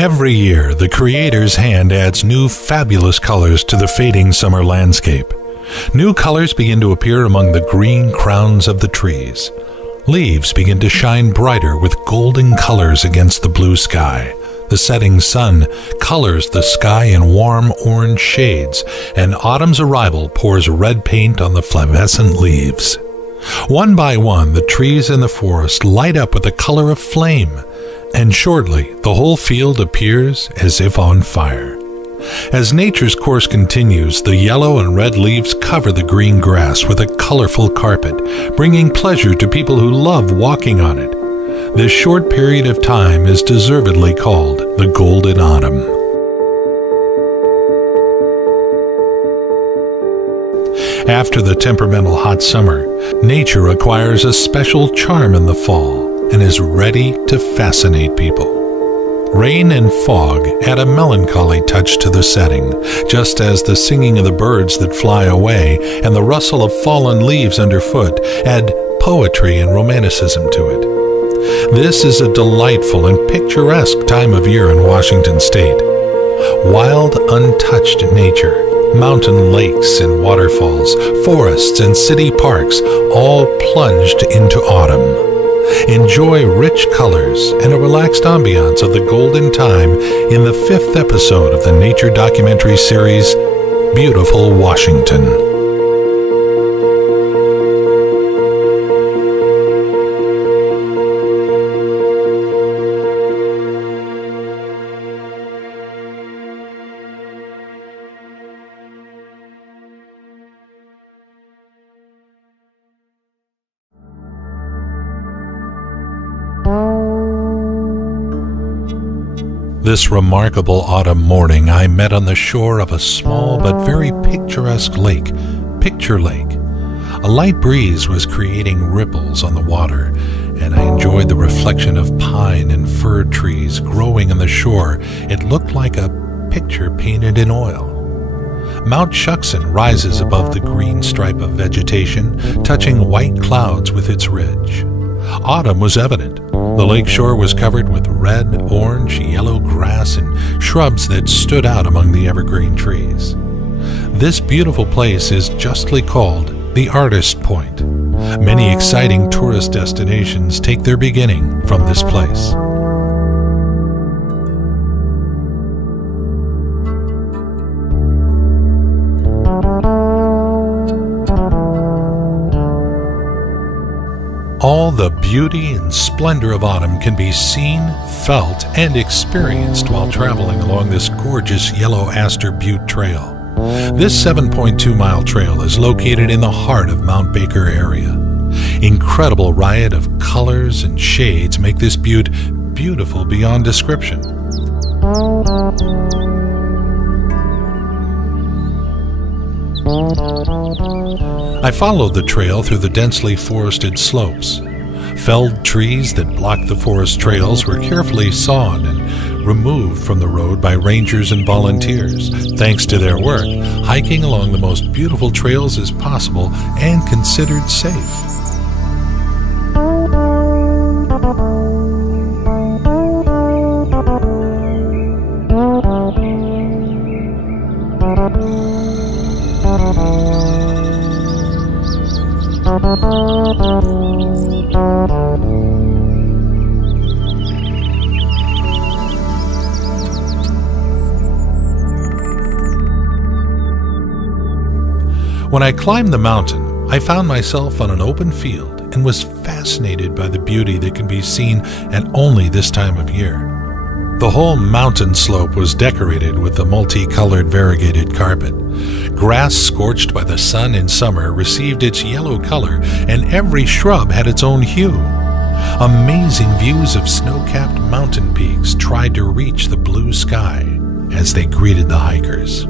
Every year, the Creator's hand adds new fabulous colors to the fading summer landscape. New colors begin to appear among the green crowns of the trees. Leaves begin to shine brighter with golden colors against the blue sky. The setting sun colors the sky in warm orange shades, and autumn's arrival pours red paint on the flavescent leaves. One by one, the trees in the forest light up with the color of flame, and shortly the whole field appears as if on fire. As nature's course continues, the yellow and red leaves cover the green grass with a colorful carpet, bringing pleasure to people who love walking on it. This short period of time is deservedly called the Golden Autumn. After the temperamental hot summer, nature acquires a special charm in the fall and is ready to fascinate people. Rain and fog add a melancholy touch to the setting, just as the singing of the birds that fly away and the rustle of fallen leaves underfoot add poetry and romanticism to it. This is a delightful and picturesque time of year in Washington State. Wild, untouched nature, mountain lakes and waterfalls, forests and city parks, all plunged into autumn. Enjoy rich colors and a relaxed ambiance of the golden time in the 5th episode of the nature documentary series, Beautiful Washington. This remarkable autumn morning, I met on the shore of a small but very picturesque lake, Picture Lake. A light breeze was creating ripples on the water, and I enjoyed the reflection of pine and fir trees growing on the shore. It looked like a picture painted in oil. Mount Shuckson rises above the green stripe of vegetation, touching white clouds with its ridge. Autumn was evident. The lakeshore was covered with red, orange, yellow grass and shrubs that stood out among the evergreen trees. This beautiful place is justly called the Artist Point. Many exciting tourist destinations take their beginning from this place. All the beauty and splendor of autumn can be seen, felt, and experienced while traveling along this gorgeous Yellow Aster Butte Trail. This 7.2-mile trail is located in the heart of Mount Baker area. Incredible riot of colors and shades make this butte beautiful beyond description. I followed the trail through the densely forested slopes. Felled trees that blocked the forest trails were carefully sawn and removed from the road by rangers and volunteers. Thanks to their work, hiking along the most beautiful trails is possible and considered safe. When I climbed the mountain, I found myself on an open field and was fascinated by the beauty that can be seen at only this time of year. The whole mountain slope was decorated with a multicolored variegated carpet. Grass scorched by the sun in summer received its yellow color, and every shrub had its own hue. Amazing views of snow-capped mountain peaks tried to reach the blue sky as they greeted the hikers.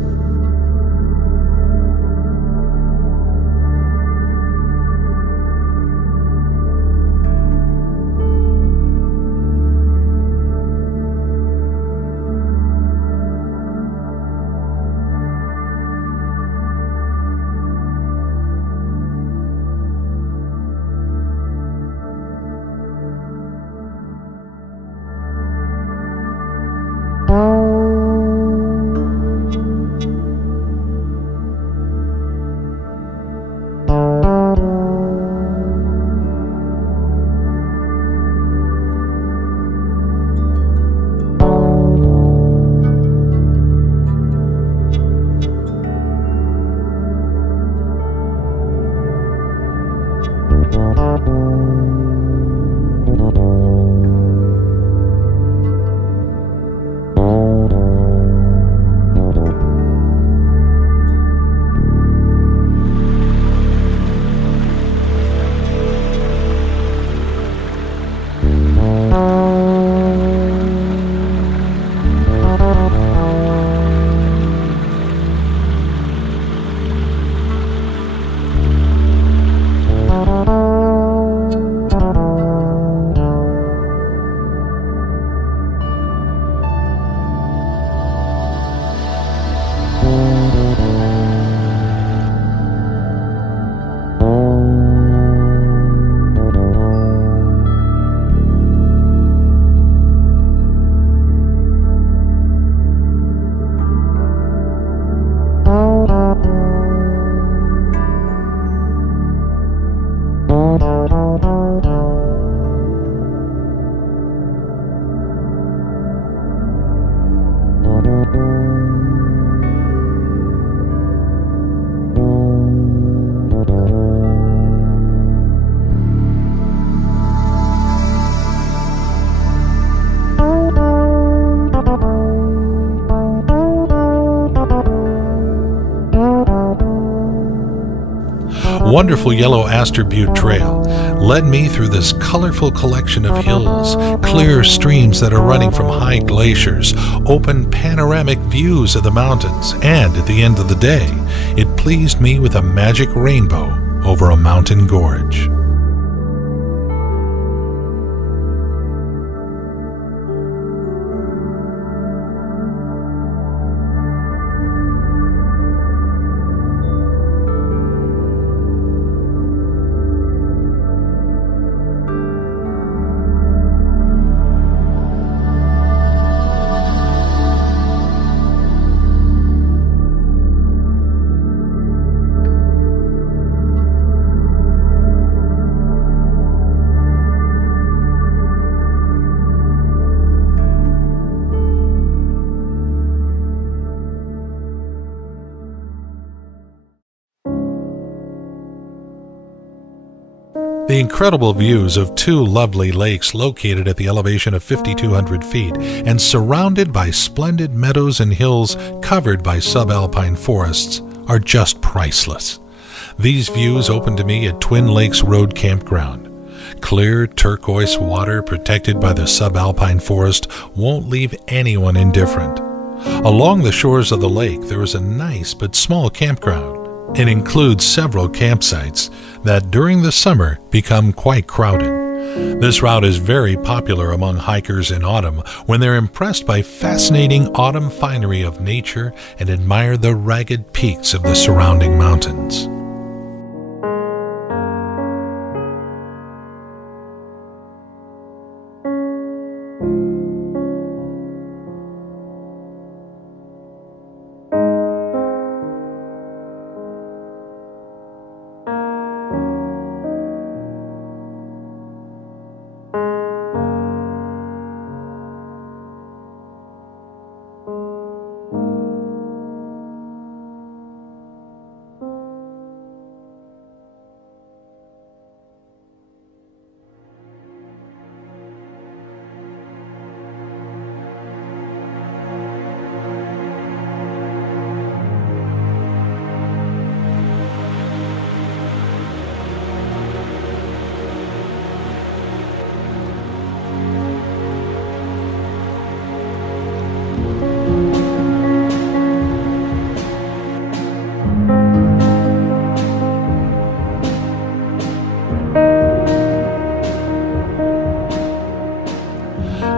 Wonderful yellow Aster Butte Trail led me through this colorful collection of hills, clear streams that are running from high glaciers, open panoramic views of the mountains, and at the end of the day, it pleased me with a magic rainbow over a mountain gorge. The incredible views of two lovely lakes located at the elevation of 5,200 feet and surrounded by splendid meadows and hills covered by subalpine forests are just priceless. These views open to me at Twin Lakes Road Campground. Clear turquoise water protected by the subalpine forest won't leave anyone indifferent. Along the shores of the lake there is a nice but small campground. It includes several campsites that during the summer become quite crowded. This route is very popular among hikers in autumn when they're impressed by fascinating autumn finery of nature and admire the ragged peaks of the surrounding mountains.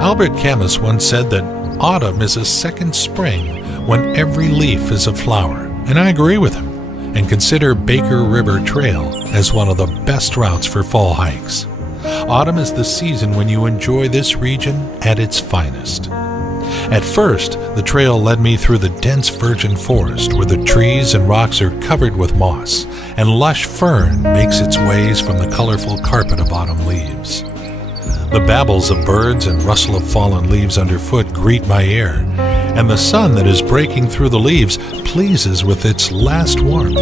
Albert Camus once said that autumn is a second spring when every leaf is a flower, and I agree with him, and consider Baker River Trail as one of the best routes for fall hikes. Autumn is the season when you enjoy this region at its finest. At first, the trail led me through the dense virgin forest where the trees and rocks are covered with moss, and lush fern makes its ways from the colorful carpet of autumn leaves. The babbles of birds and rustle of fallen leaves underfoot greet my ear, and the sun that is breaking through the leaves pleases with its last warmth.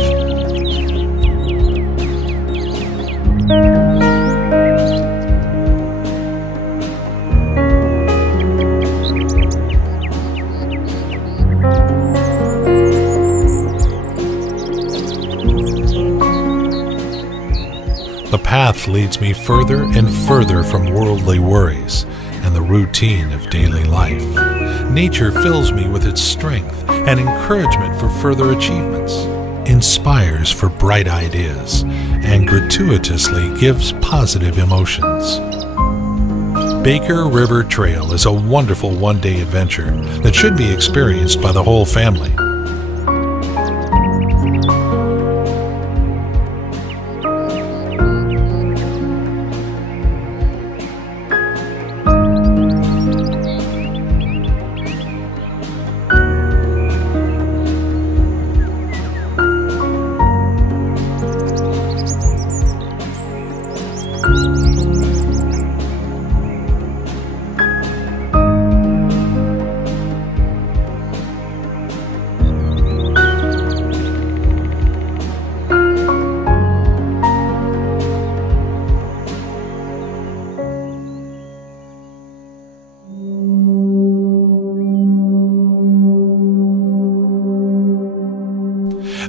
The path leads me further and further from worldly worries and the routine of daily life. Nature fills me with its strength and encouragement for further achievements, inspires for bright ideas, and gratuitously gives positive emotions. Baker River Trail is a wonderful one-day adventure that should be experienced by the whole family.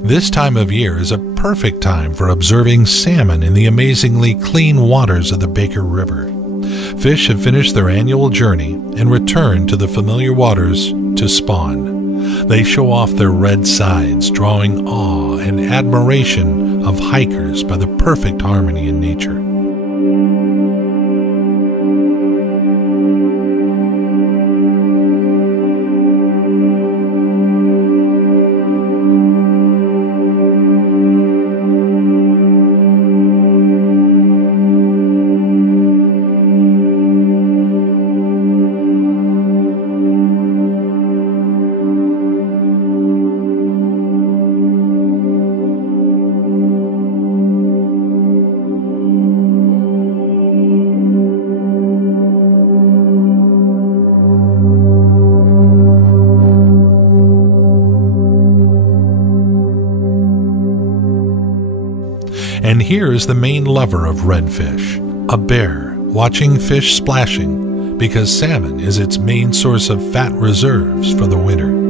This time of year is a perfect time for observing salmon in the amazingly clean waters of the Baker River. Fish have finished their annual journey and return to the familiar waters to spawn. They show off their red sides, drawing awe and admiration of hikers by the perfect harmony in nature. And here is the main lover of redfish, a bear, watching fish splashing because salmon is its main source of fat reserves for the winter.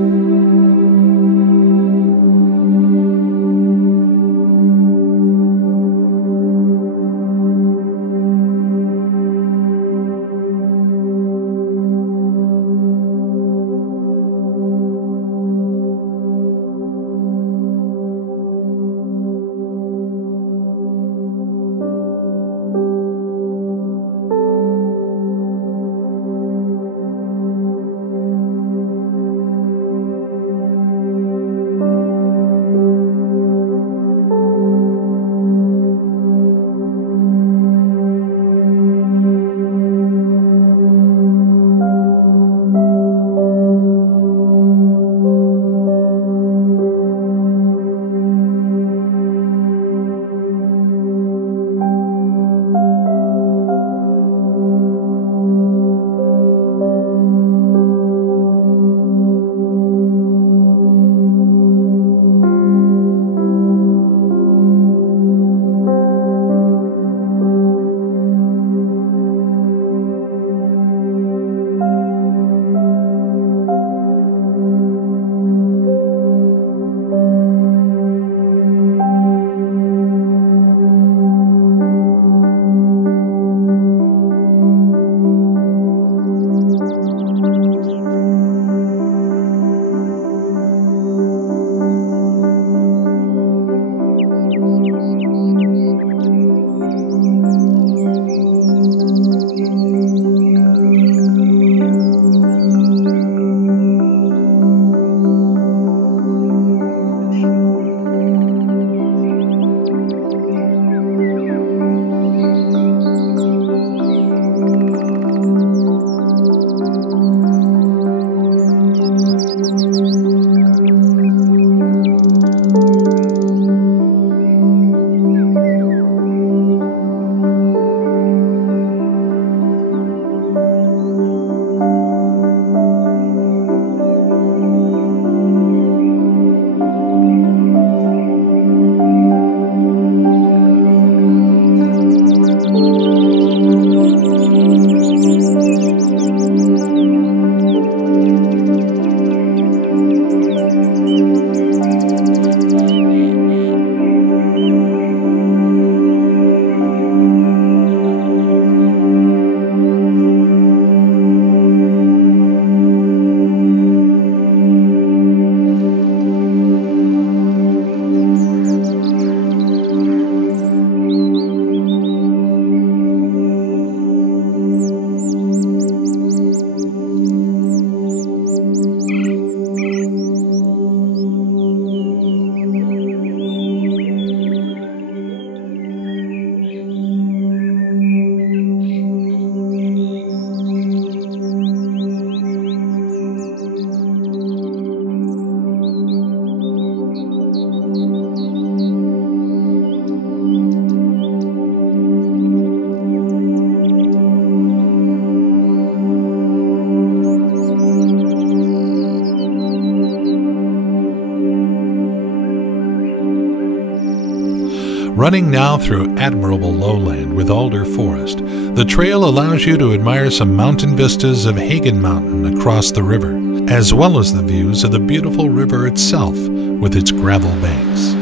Running now through admirable lowland with alder forest, the trail allows you to admire some mountain vistas of Hagen Mountain across the river, as well as the views of the beautiful river itself with its gravel banks.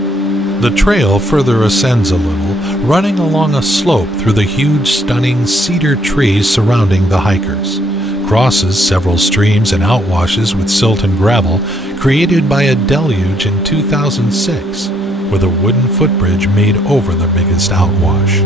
The trail further ascends a little, running along a slope through the huge, stunning cedar trees surrounding the hikers, crosses several streams and outwashes with silt and gravel created by a deluge in 2006, with a wooden footbridge made over the biggest outwash.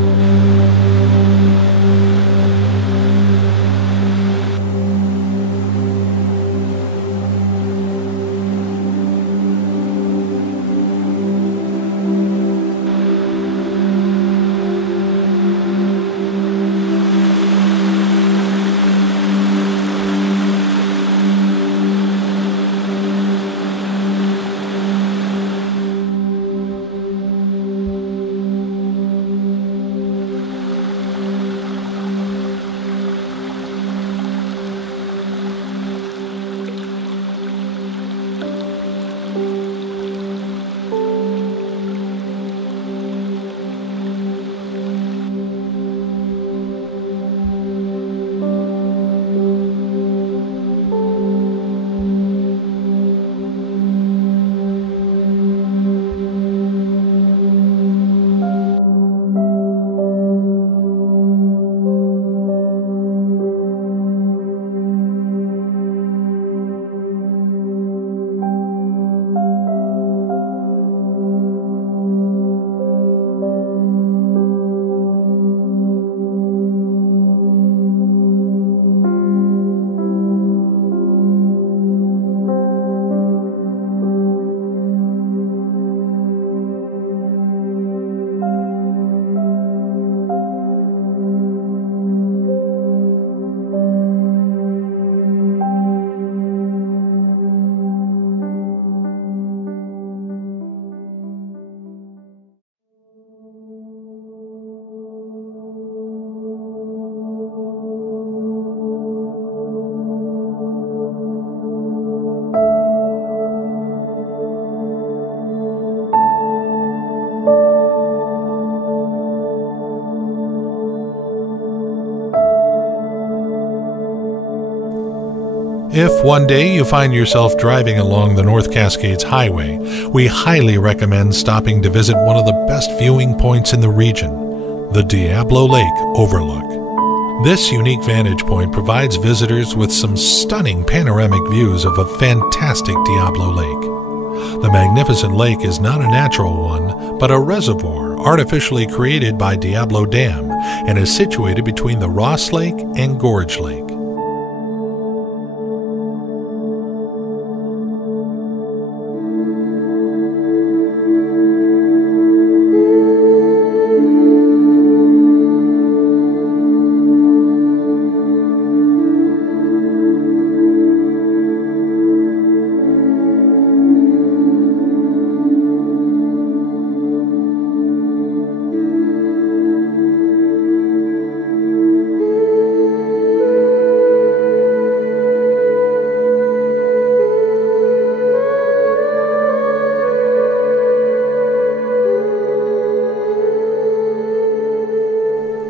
If one day you find yourself driving along the North Cascades Highway, we highly recommend stopping to visit one of the best viewing points in the region, the Diablo Lake Overlook. This unique vantage point provides visitors with some stunning panoramic views of a fantastic Diablo Lake. The magnificent lake is not a natural one, but a reservoir artificially created by Diablo Dam and is situated between the Ross Lake and Gorge Lake.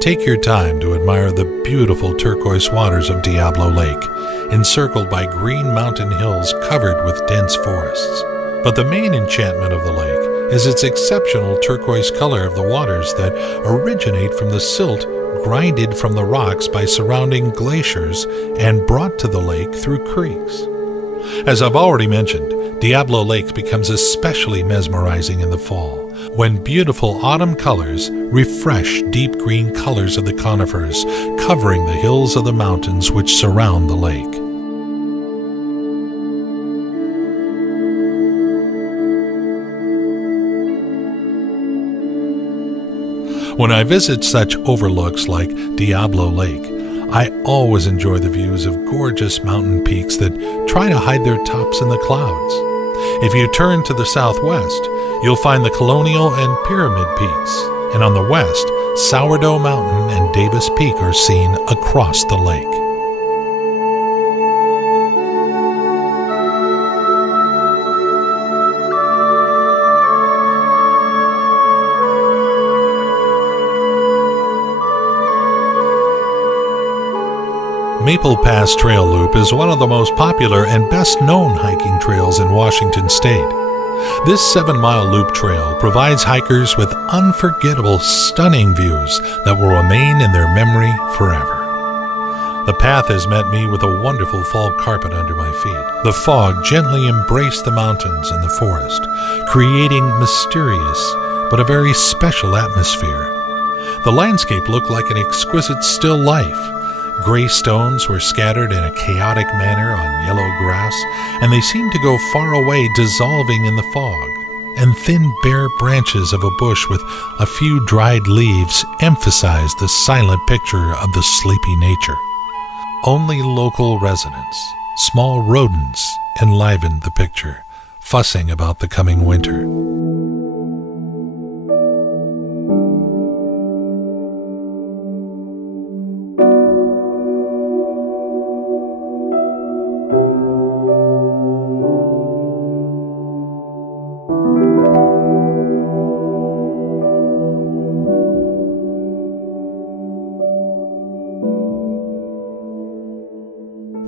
Take your time to admire the beautiful turquoise waters of Diablo Lake, encircled by green mountain hills covered with dense forests. But the main enchantment of the lake is its exceptional turquoise color of the waters that originate from the silt grinded from the rocks by surrounding glaciers and brought to the lake through creeks. As I've already mentioned, Diablo Lake becomes especially mesmerizing in the fall, when beautiful autumn colors refresh deep green colors of the conifers covering the hills of the mountains which surround the lake. When I visit such overlooks like Diablo Lake, I always enjoy the views of gorgeous mountain peaks that try to hide their tops in the clouds. If you turn to the southwest, you'll find the Colonial and Pyramid Peaks, and on the west, Sourdough Mountain and Davis Peak are seen across the lake. Maple Pass Trail Loop is one of the most popular and best-known hiking trails in Washington State. This 7-mile loop trail provides hikers with unforgettable, stunning views that will remain in their memory forever. The path has met me with a wonderful fall carpet under my feet. The fog gently embraced the mountains and the forest, creating mysterious but a very special atmosphere. The landscape looked like an exquisite still life. Gray stones were scattered in a chaotic manner on yellow grass, and they seemed to go far away, dissolving in the fog. And thin, bare branches of a bush with a few dried leaves emphasized the silent picture of the sleepy nature. Only local residents, small rodents, enlivened the picture, fussing about the coming winter.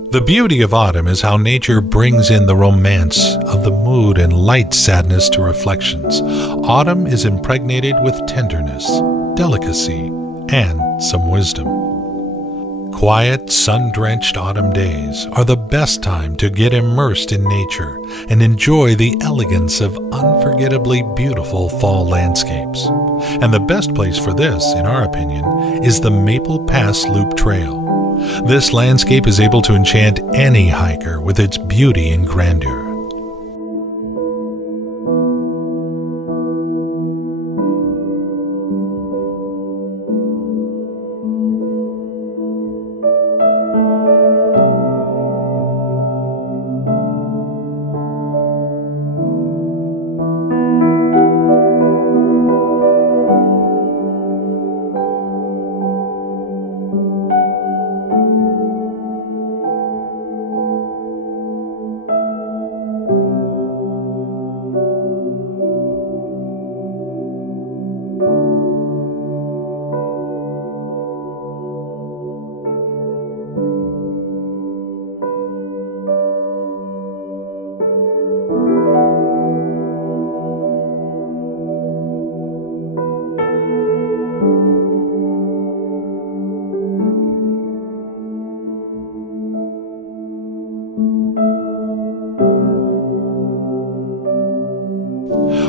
The beauty of autumn is how nature brings in the romance of the mood and light sadness to reflections. Autumn is impregnated with tenderness, delicacy, and some wisdom. Quiet, sun-drenched autumn days are the best time to get immersed in nature and enjoy the elegance of unforgettably beautiful fall landscapes. And the best place for this, in our opinion, is the Maple Pass Loop Trail. This landscape is able to enchant any hiker with its beauty and grandeur.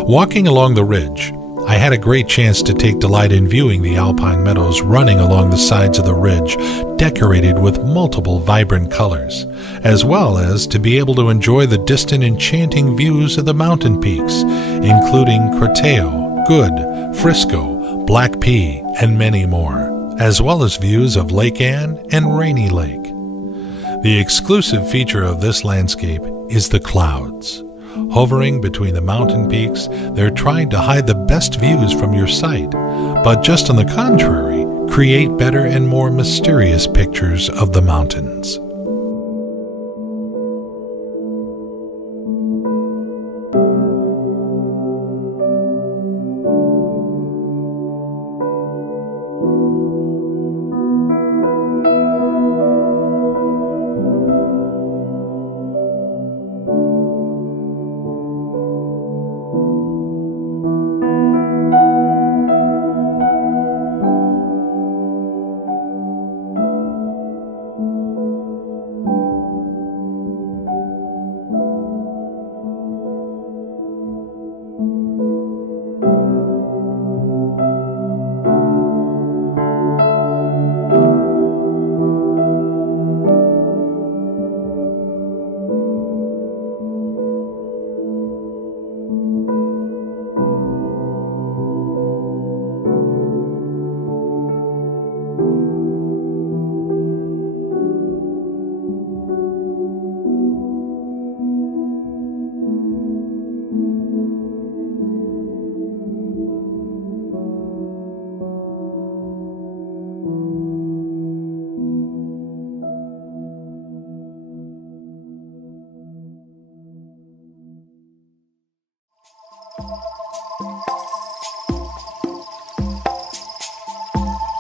Walking along the ridge, I had a great chance to take delight in viewing the alpine meadows running along the sides of the ridge, decorated with multiple vibrant colors, as well as to be able to enjoy the distant enchanting views of the mountain peaks, including Corteo, Good, Frisco, Black Pea, and many more, as well as views of Lake Anne and Rainy Lake. The exclusive feature of this landscape is the clouds. Hovering between the mountain peaks, they're trying to hide the best views from your sight, but just on the contrary, create better and more mysterious pictures of the mountains.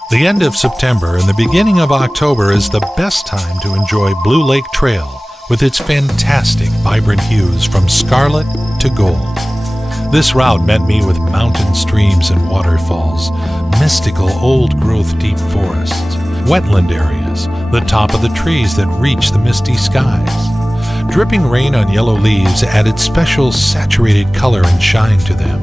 The end of September and the beginning of October is the best time to enjoy Blue Lake Trail with its fantastic vibrant hues from scarlet to gold. This route met me with mountain streams and waterfalls, mystical old-growth deep forests, wetland areas, the top of the trees that reach the misty skies. Dripping rain on yellow leaves added special saturated color and shine to them.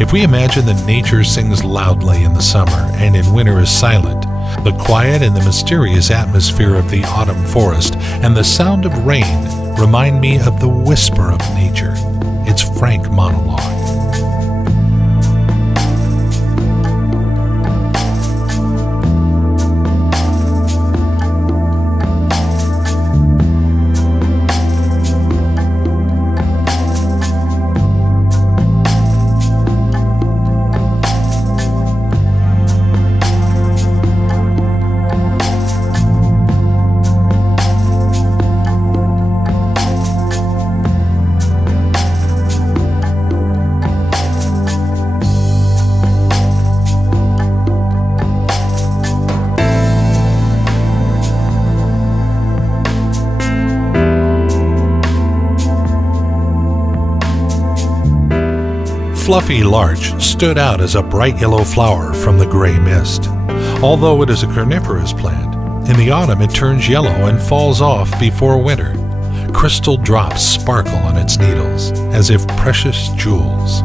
If we imagine that nature sings loudly in the summer and in winter is silent, the quiet and the mysterious atmosphere of the autumn forest and the sound of rain remind me of the whisper of nature, its frank monologue. Fluffy larch stood out as a bright yellow flower from the gray mist. Although it is a carnivorous plant, in the autumn it turns yellow and falls off before winter. Crystal drops sparkle on its needles, as if precious jewels.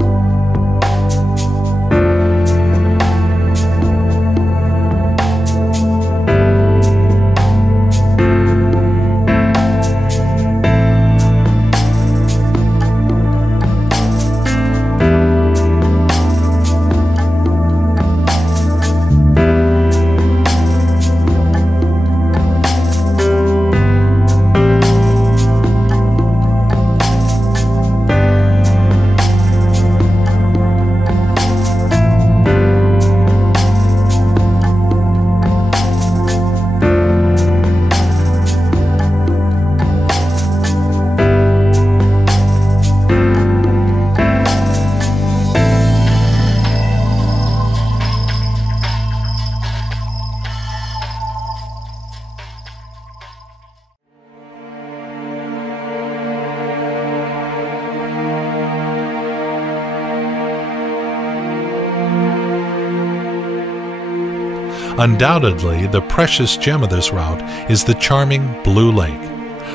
Undoubtedly, the precious gem of this route is the charming Blue Lake.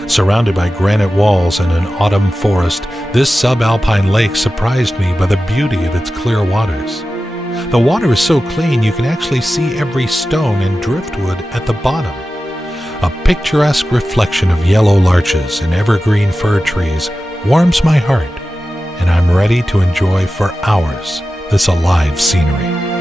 Surrounded by granite walls and an autumn forest, this subalpine lake surprised me by the beauty of its clear waters. The water is so clean you can actually see every stone and driftwood at the bottom. A picturesque reflection of yellow larches and evergreen fir trees warms my heart, and I'm ready to enjoy for hours this alive scenery.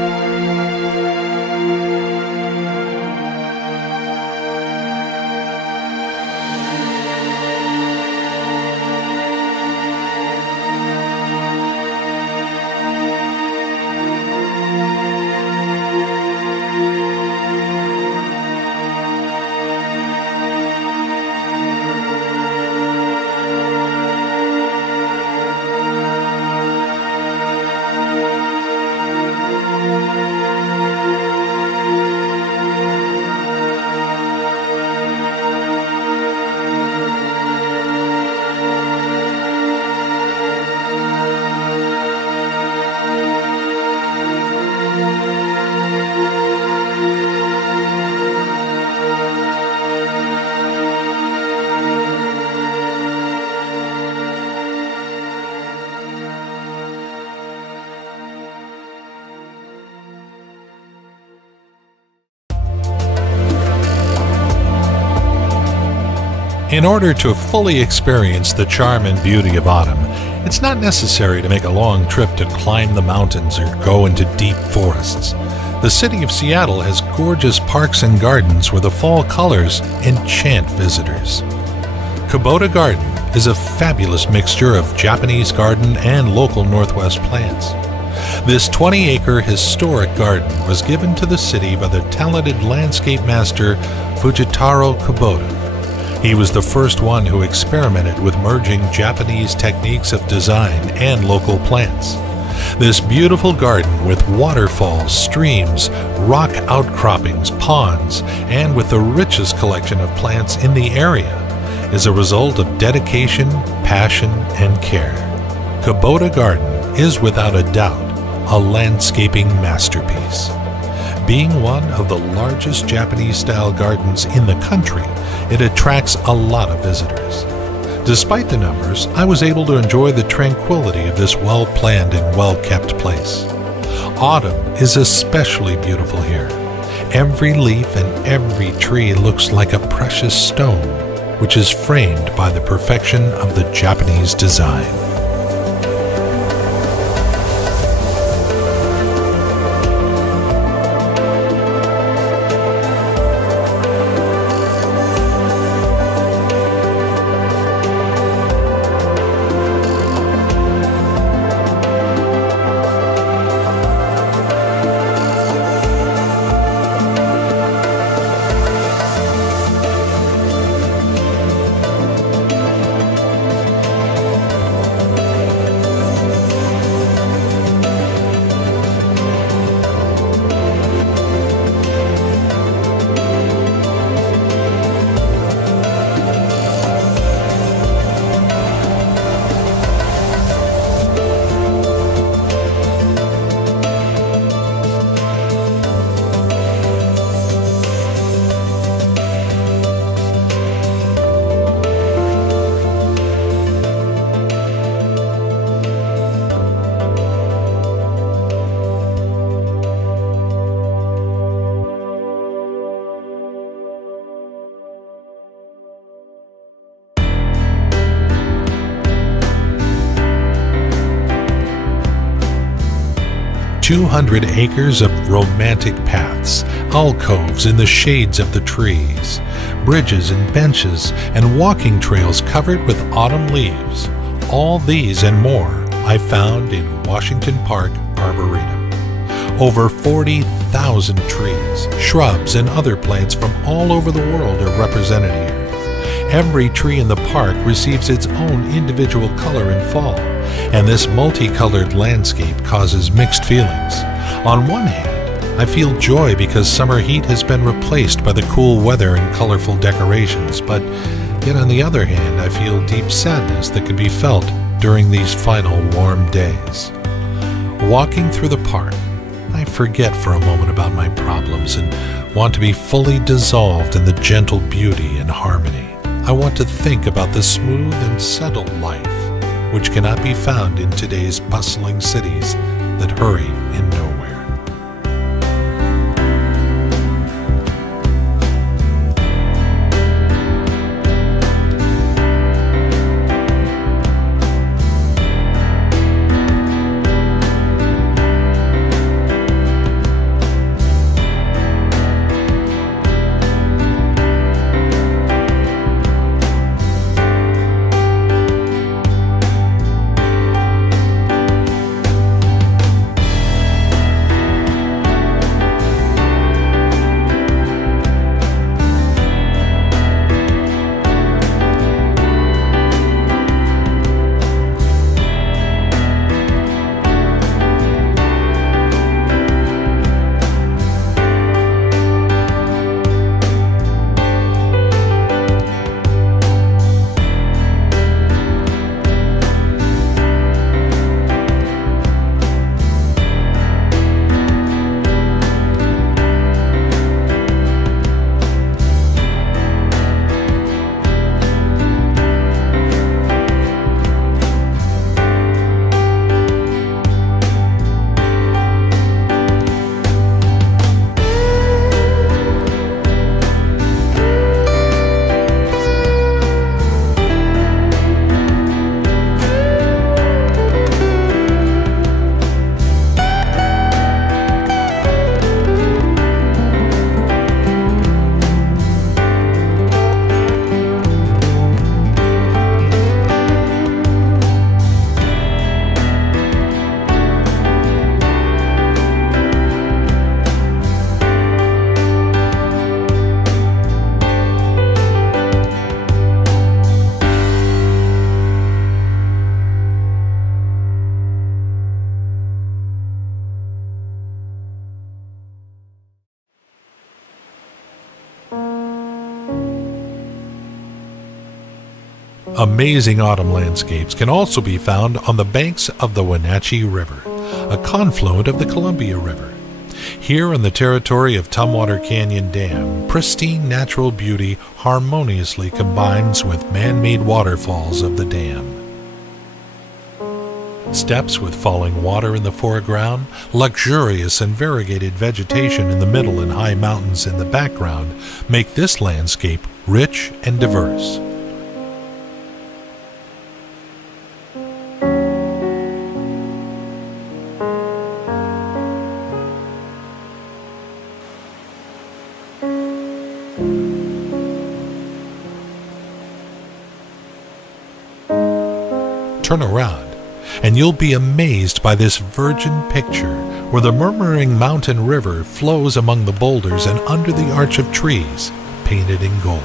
In order to fully experience the charm and beauty of autumn, it's not necessary to make a long trip to climb the mountains or go into deep forests. The city of Seattle has gorgeous parks and gardens where the fall colors enchant visitors. Kubota Garden is a fabulous mixture of Japanese garden and local Northwest plants. This 20-acre historic garden was given to the city by the talented landscape master Fujitaro Kubota. He was the first one who experimented with merging Japanese techniques of design and local plants. This beautiful garden with waterfalls, streams, rock outcroppings, ponds, and with the richest collection of plants in the area is a result of dedication, passion, and care. Kubota Garden is without a doubt a landscaping masterpiece. Being one of the largest Japanese-style gardens in the country, it attracts a lot of visitors. Despite the numbers, I was able to enjoy the tranquility of this well-planned and well-kept place. Autumn is especially beautiful here. Every leaf and every tree looks like a precious stone, which is framed by the perfection of the Japanese design. 200 acres of romantic paths, alcoves in the shades of the trees, bridges and benches, and walking trails covered with autumn leaves. All these and more I found in Washington Park Arboretum. Over 40,000 trees, shrubs, and other plants from all over the world are represented here. Every tree in the park receives its own individual color in fall, and this multicolored landscape causes mixed feelings. On one hand, I feel joy because summer heat has been replaced by the cool weather and colorful decorations, but yet on the other hand, I feel deep sadness that can be felt during these final warm days. Walking through the park, I forget for a moment about my problems and want to be fully dissolved in the gentle beauty and harmony. I want to think about the smooth and settled life which cannot be found in today's bustling cities that hurry in nowhere. Amazing autumn landscapes can also be found on the banks of the Wenatchee River, a confluent of the Columbia River. Here in the territory of Tumwater Canyon Dam, pristine natural beauty harmoniously combines with man-made waterfalls of the dam. Steps with falling water in the foreground, luxurious and variegated vegetation in the middle, and high mountains in the background make this landscape rich and diverse. Turn around, and you'll be amazed by this virgin picture where the murmuring mountain river flows among the boulders and under the arch of trees painted in gold.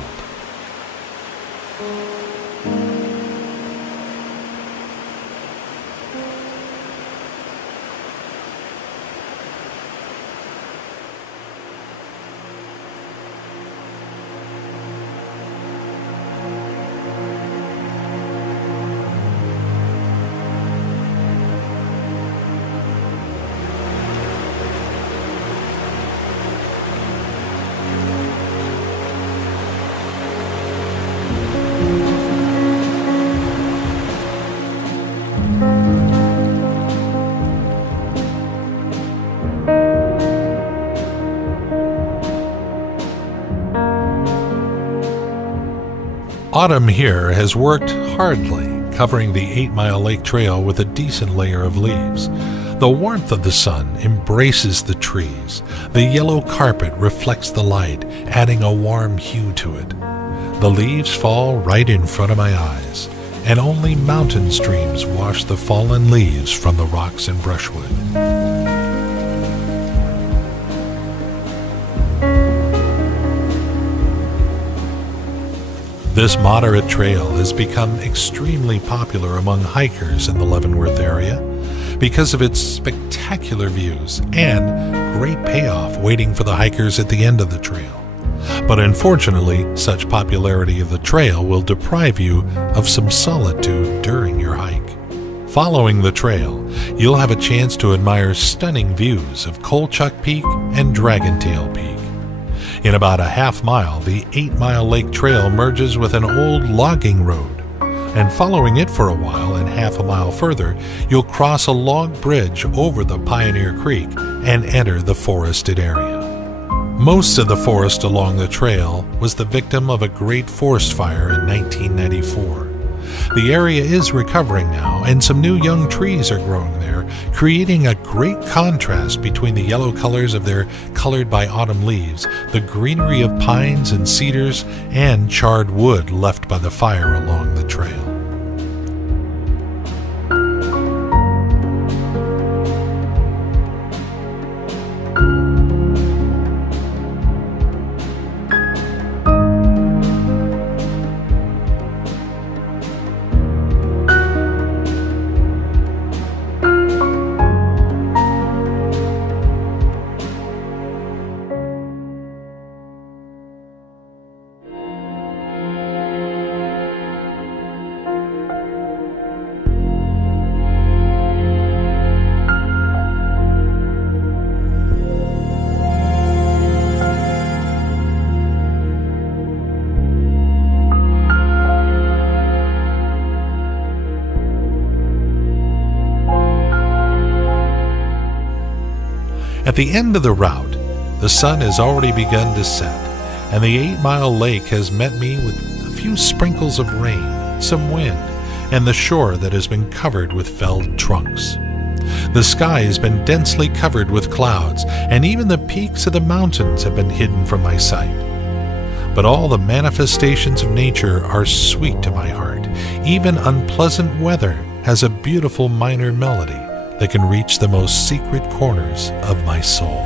Autumn here has worked hardly, covering the 8-mile lake trail with a decent layer of leaves. The warmth of the sun embraces the trees. The yellow carpet reflects the light, adding a warm hue to it. The leaves fall right in front of my eyes, and only mountain streams wash the fallen leaves from the rocks and brushwood. This moderate trail has become extremely popular among hikers in the Leavenworth area because of its spectacular views and great payoff waiting for the hikers at the end of the trail. But unfortunately, such popularity of the trail will deprive you of some solitude during your hike. Following the trail, you'll have a chance to admire stunning views of Kolchak Peak and Dragontail Peak. In about a half mile, the 8-mile lake trail merges with an old logging road, and following it for a while and half a mile further, you'll cross a log bridge over the Pioneer Creek and enter the forested area. Most of the forest along the trail was the victim of a great forest fire in 1994. The area is recovering now, and some new young trees are growing there, creating a great contrast between the yellow colors of their colored by autumn leaves, the greenery of pines and cedars, and charred wood left by the fire along the trail. At the end of the route, the sun has already begun to set, and the 8-mile lake has met me with a few sprinkles of rain, some wind, and the shore that has been covered with felled trunks. The sky has been densely covered with clouds, and even the peaks of the mountains have been hidden from my sight. But all the manifestations of nature are sweet to my heart. Even unpleasant weather has a beautiful minor melody that can reach the most secret corners of my soul.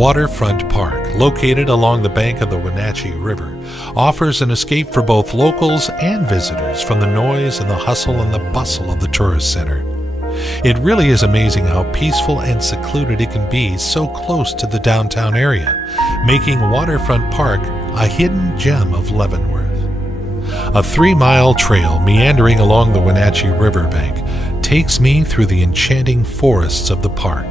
Waterfront Park, located along the bank of the Wenatchee River, offers an escape for both locals and visitors from the noise and the hustle and the bustle of the tourist center. It really is amazing how peaceful and secluded it can be so close to the downtown area, making Waterfront Park a hidden gem of Leavenworth. A 3-mile trail meandering along the Wenatchee Riverbank takes me through the enchanting forests of the park.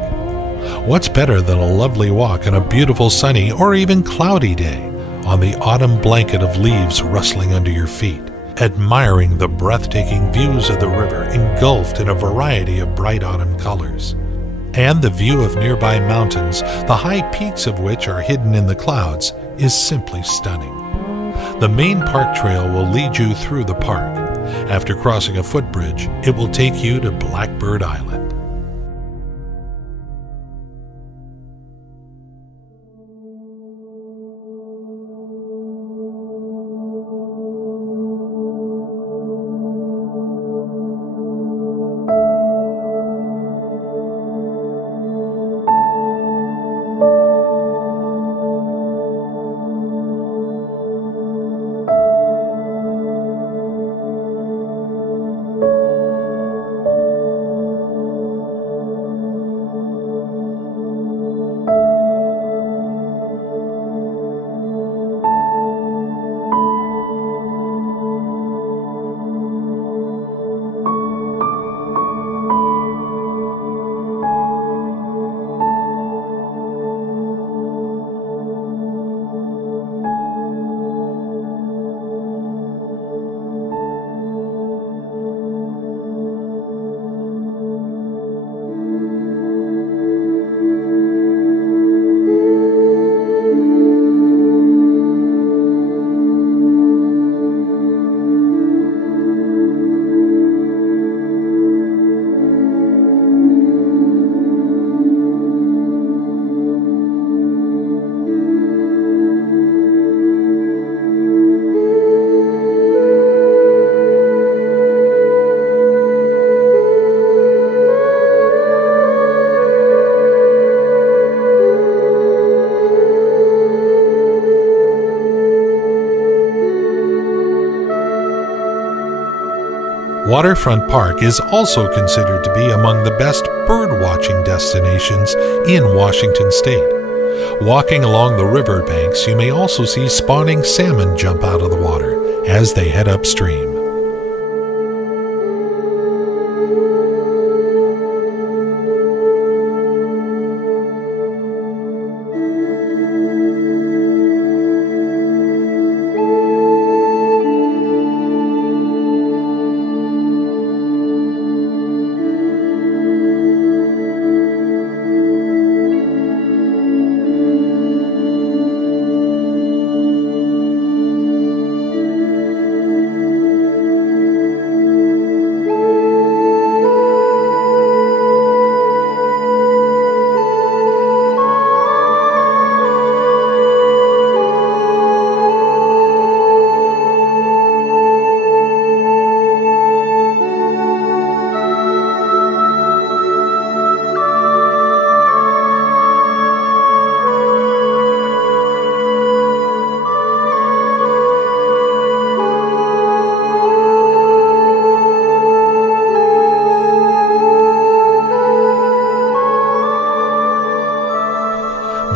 What's better than a lovely walk on a beautiful sunny or even cloudy day on the autumn blanket of leaves rustling under your feet, admiring the breathtaking views of the river engulfed in a variety of bright autumn colors, and the view of nearby mountains, the high peaks of which are hidden in the clouds, is simply stunning. The main park trail will lead you through the park. After crossing a footbridge, it will take you to Blackbird Island. Waterfront Park is also considered to be among the best bird-watching destinations in Washington state. Walking along the riverbanks, you may also see spawning salmon jump out of the water as they head upstream.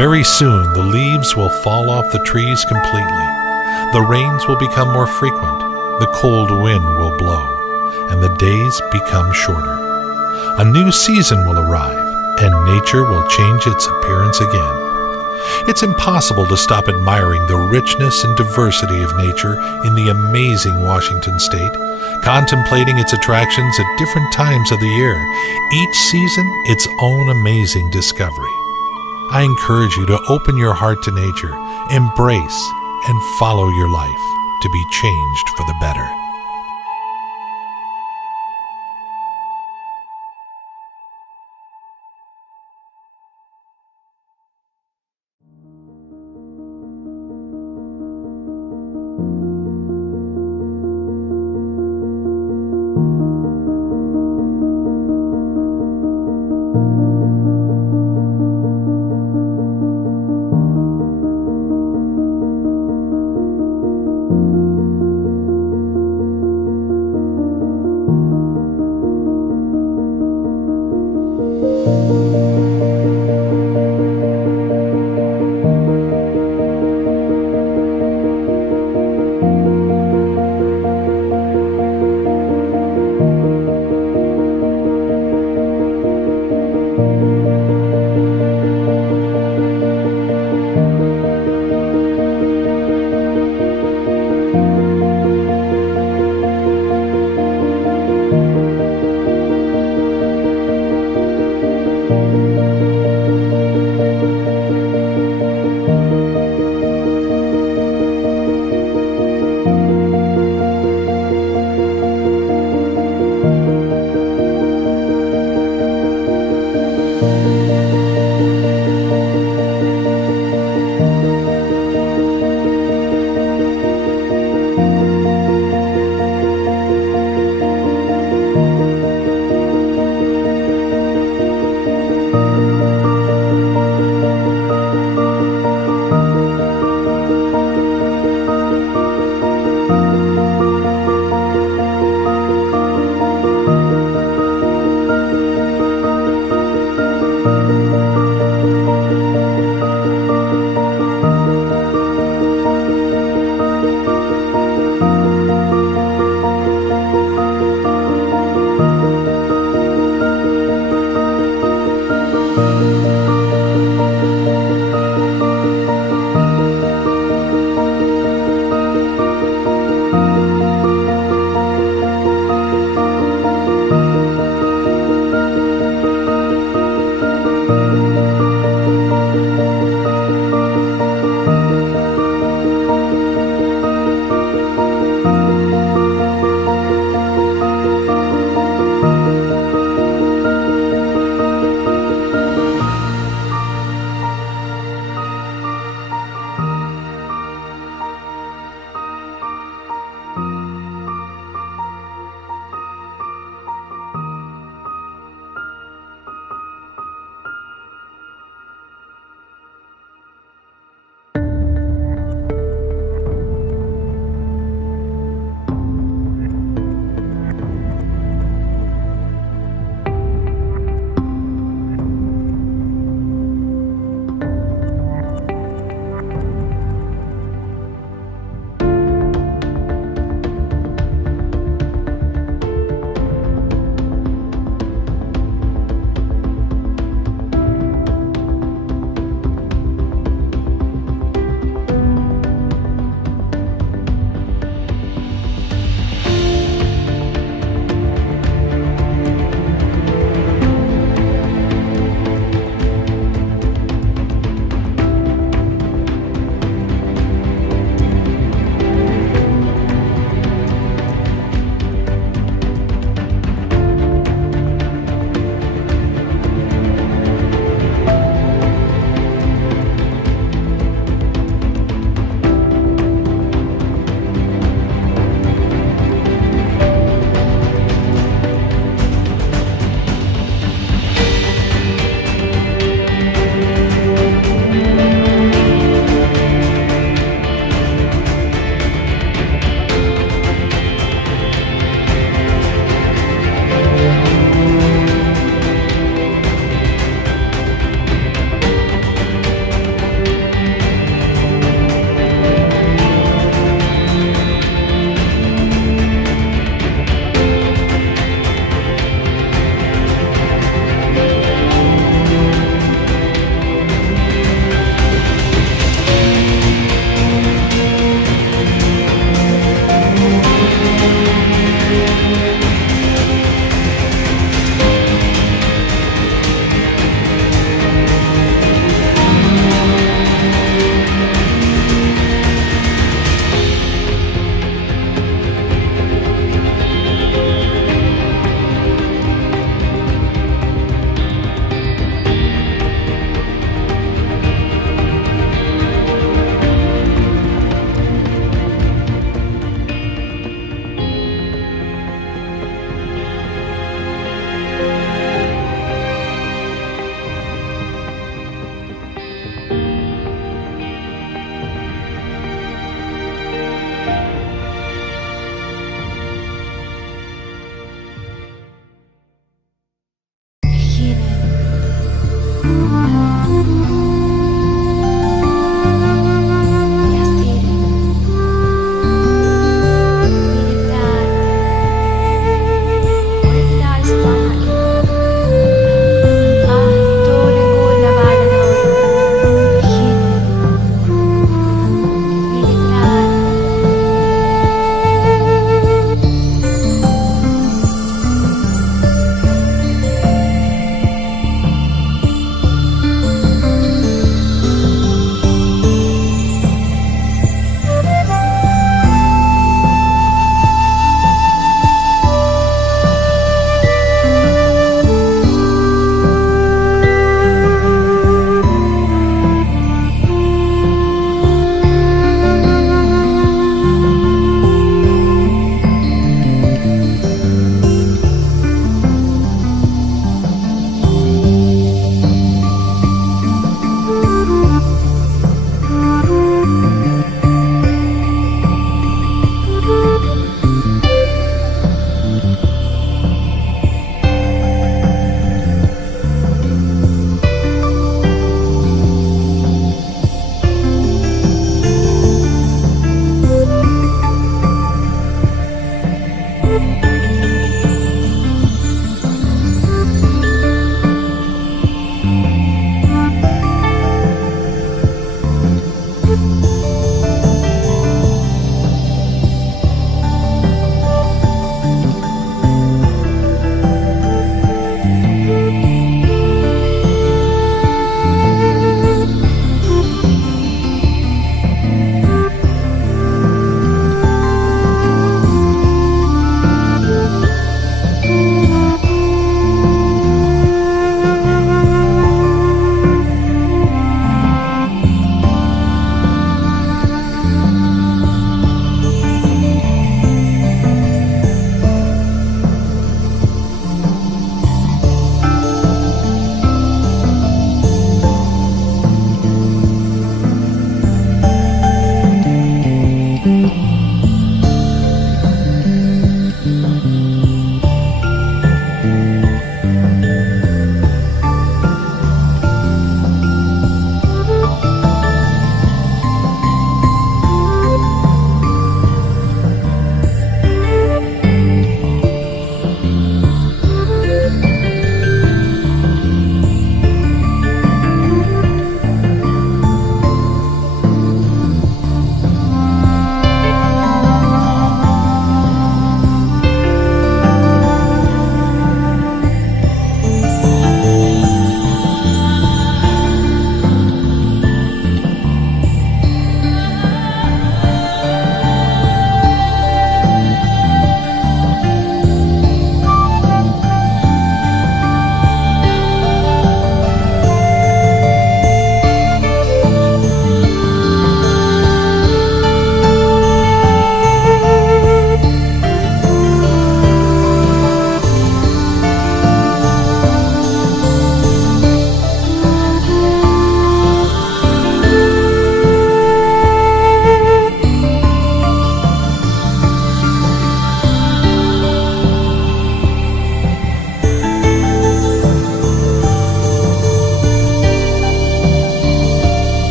Very soon the leaves will fall off the trees completely. The rains will become more frequent, the cold wind will blow, and the days become shorter. A new season will arrive, and nature will change its appearance again. It's impossible to stop admiring the richness and diversity of nature in the amazing Washington state, contemplating its attractions at different times of the year, each season its own amazing discovery. I encourage you to open your heart to nature, embrace, and follow your life to be changed for the better.